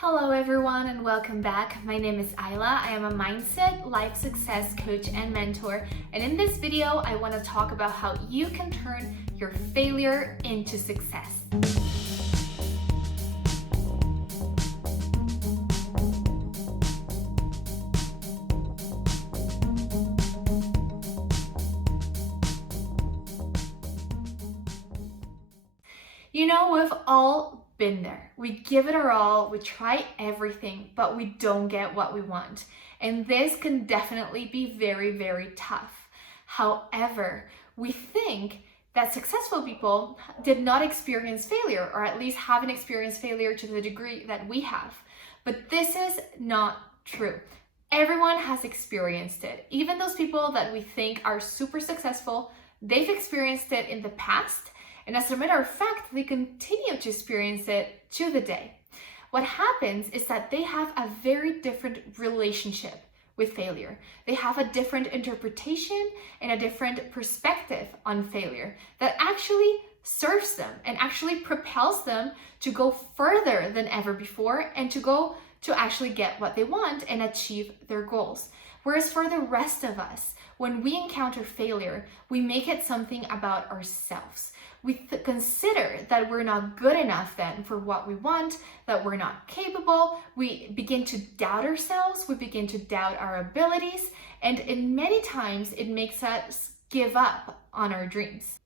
Hello everyone and welcome back. My name is Ayla. I am a mindset, life success coach and mentor. And in this video, I want to talk about how you can turn your failure into success. You know, we've all been there. We give it our all, we try everything, but we don't get what we want. And this can definitely be very, very tough. However, we think that successful people did not experience failure, or at least haven't experienced failure to the degree that we have. But this is not true. Everyone has experienced it. Even those people that we think are super successful, they've experienced it in the past. And as a matter of fact, they continue to experience it to the day. What happens is that they have a very different relationship with failure. They have a different interpretation and a different perspective on failure that actually serves them and actually propels them to go further than ever before and to actually get what they want and achieve their goals. Whereas for the rest of us, when we encounter failure, we make it something about ourselves. We consider that we're not good enough then for what we want, that we're not capable. We begin to doubt ourselves, we begin to doubt our abilities, and in many times it makes us give up on our dreams.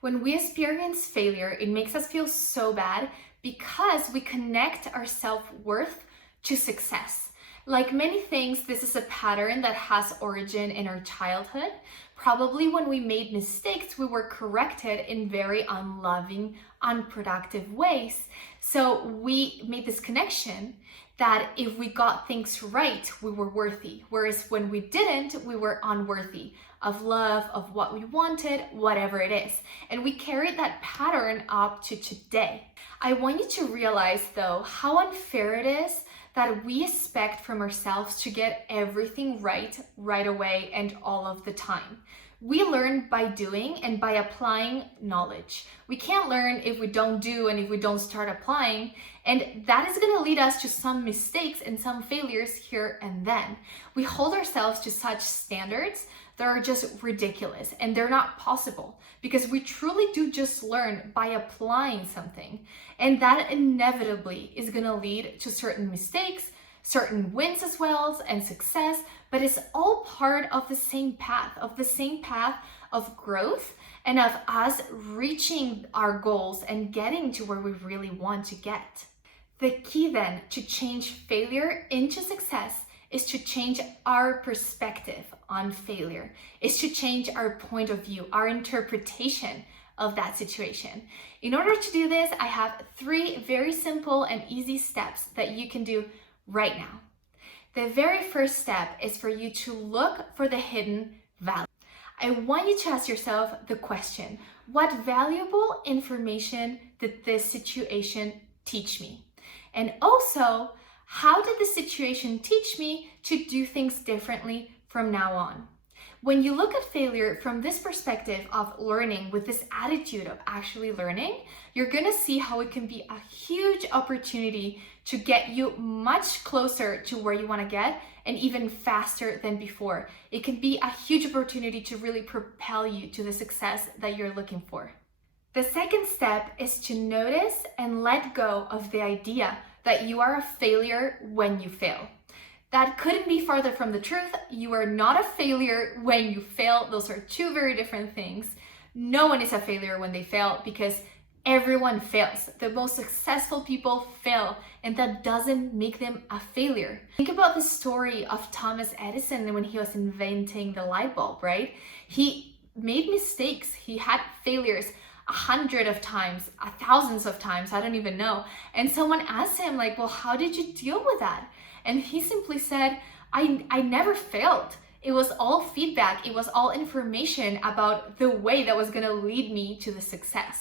When we experience failure, it makes us feel so bad because we connect our self-worth to success. Like many things, this is a pattern that has origin in our childhood. Probably when we made mistakes, we were corrected in very unloving, unproductive ways. So we made this connection that if we got things right, we were worthy. Whereas when we didn't, we were unworthy of love, of what we wanted, whatever it is. And we carried that pattern up to today. I want you to realize though, how unfair it is that we expect from ourselves to get everything right away and all of the time. We learn by doing and by applying knowledge. We can't learn if we don't do and if we don't start applying, and that is going to lead us to some mistakes and some failures here and then. We hold ourselves to such standards that are just ridiculous and they're not possible because we truly do just learn by applying something, and that inevitably is going to lead to certain mistakes, certain wins as well, and success, but it's all part of the same path of growth and of us reaching our goals and getting to where we really want to get. The key then to change failure into success is to change our perspective on failure, is to change our point of view, our interpretation of that situation. In order to do this, I have 3 very simple and easy steps that you can do right now. The very first step is for you to look for the hidden value. I want you to ask yourself the question, what valuable information did this situation teach me? And also, how did the situation teach me to do things differently from now on? When you look at failure from this perspective of learning, with this attitude of actually learning, you're gonna see how it can be a huge opportunity to get you much closer to where you wanna get and even faster than before. It can be a huge opportunity to really propel you to the success that you're looking for. The second step is to notice and let go of the idea that you are a failure when you fail. That couldn't be farther from the truth. You are not a failure when you fail. Those are 2 very different things. No one is a failure when they fail because everyone fails. The most successful people fail, and that doesn't make them a failure. Think about the story of Thomas Edison when he was inventing the light bulb, right? He made mistakes. He had failures 100 of times, thousands of times, I don't even know. And someone asked him like, well, how did you deal with that? And he simply said, I never failed. It was all feedback. It was all information about the way that was going to lead me to the success.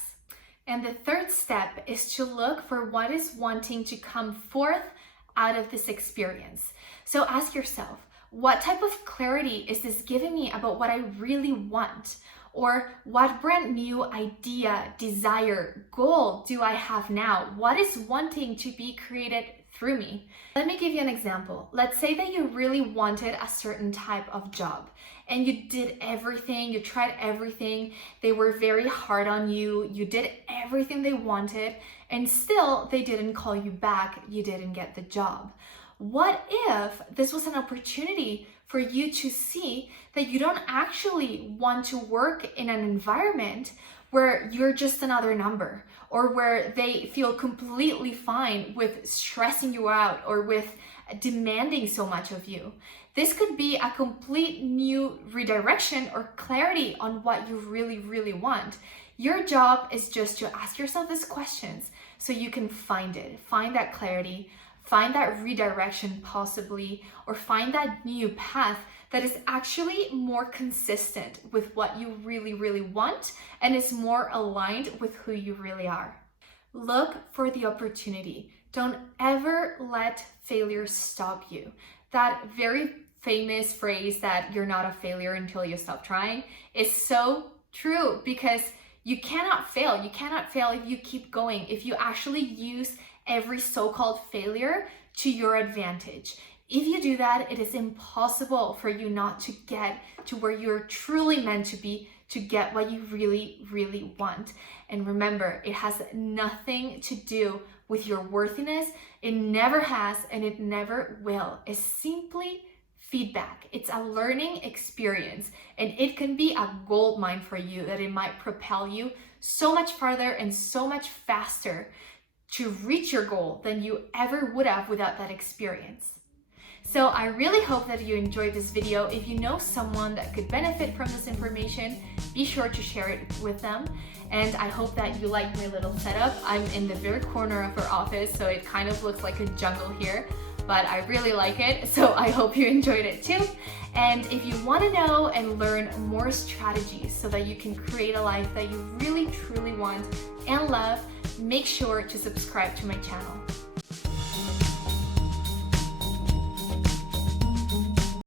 And the third step is to look for what is wanting to come forth out of this experience. So ask yourself, what type of clarity is this giving me about what I really want? Or what brand new idea, desire, goal do I have now? What is wanting to be created through me. Let me give you an example. Let's say that you really wanted a certain type of job and you did everything, you tried everything, they were very hard on you, you did everything they wanted, and still they didn't call you back, you didn't get the job. What if this was an opportunity for you to see that you don't actually want to work in an environment where you're just another number, or where they feel completely fine with stressing you out or with demanding so much of you? This could be a complete new redirection or clarity on what you really, really want. Your job is just to ask yourself these questions so you can find it, find that clarity, find that redirection possibly, or find that new path that is actually more consistent with what you really, really want and is more aligned with who you really are. Look for the opportunity. Don't ever let failure stop you. That very famous phrase that you're not a failure until you stop trying is so true, because you cannot fail. You cannot fail if you keep going, if you actually use every so-called failure to your advantage. If you do that, it is impossible for you not to get to where you're truly meant to be, to get what you really, really want. And remember, it has nothing to do with your worthiness. It never has, and it never will. It's simply feedback. It's a learning experience, and it can be a gold mine for you, that it might propel you so much farther and so much faster to reach your goal than you ever would have without that experience. So I really hope that you enjoyed this video. If you know someone that could benefit from this information, be sure to share it with them. And I hope that you like my little setup. I'm in the very corner of our office, so it kind of looks like a jungle here, but I really like it. So I hope you enjoyed it too. And if you want to know and learn more strategies so that you can create a life that you really, truly want and love, make sure to subscribe to my channel.